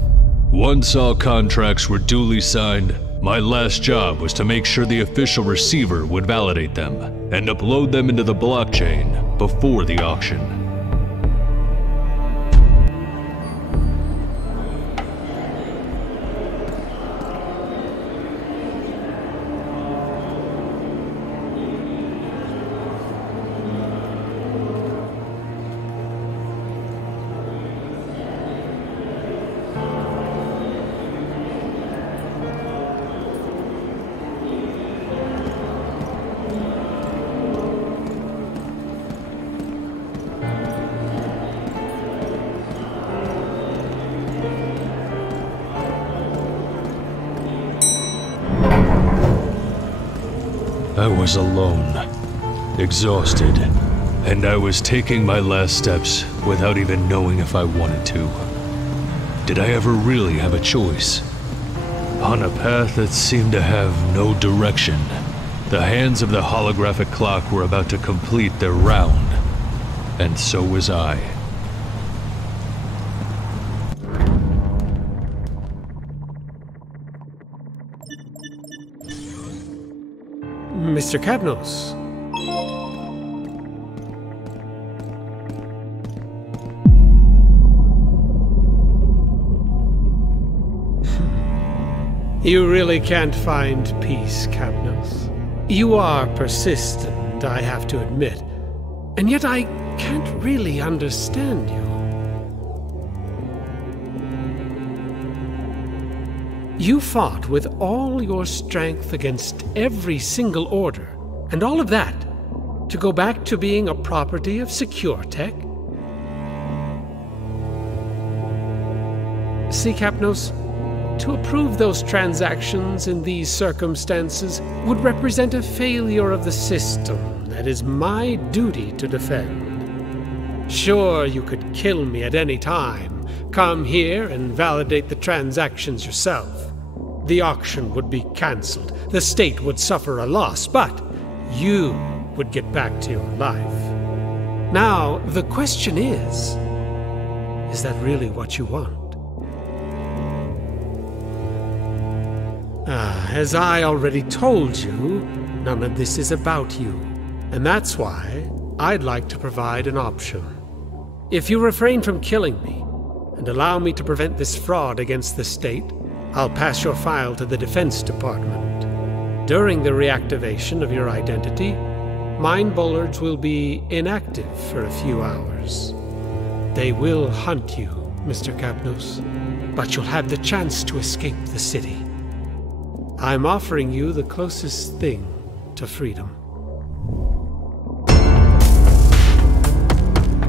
Once all contracts were duly signed, my last job was to make sure the official receiver would validate them and upload them into the blockchain before the auction. I was alone, exhausted, and I was taking my last steps without even knowing if I wanted to. Did I ever really have a choice? On a path that seemed to have no direction, the hands of the holographic clock were about to complete their round, and so was I. Mr. Kyklos. You really can't find peace, Kyklos. You are persistent, I have to admit, and yet I can't really understand you. You fought with all your strength against every single order, and all of that to go back to being a property of Securtech? See, Kyklos, to approve those transactions in these circumstances would represent a failure of the system that is my duty to defend. Sure, you could kill me at any time, come here and validate the transactions yourself. The auction would be cancelled, the state would suffer a loss, but you would get back to your life. Now, the question is that really what you want? As I already told you, none of this is about you, and that's why I'd like to provide an option. If you refrain from killing me and allow me to prevent this fraud against the state, I'll pass your file to the Defense Department. During the reactivation of your identity, mind bollards will be inactive for a few hours. They will hunt you, Mr. Kyklos, but you'll have the chance to escape the city. I'm offering you the closest thing to freedom.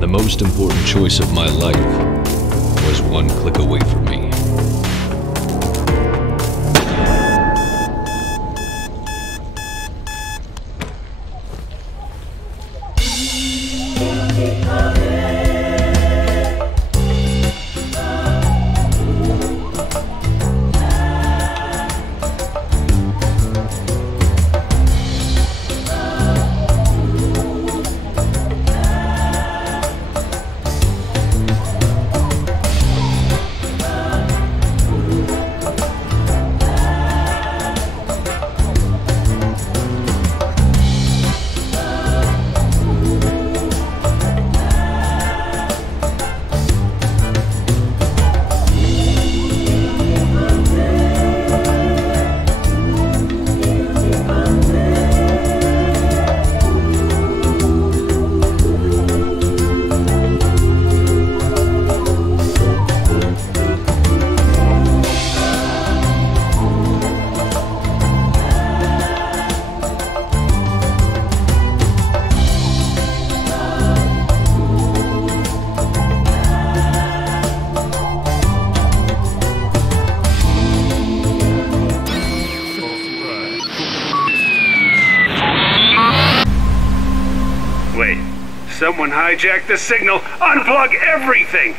The most important choice of my life was one click away from me. Wait, someone hijacked the signal! Unplug everything!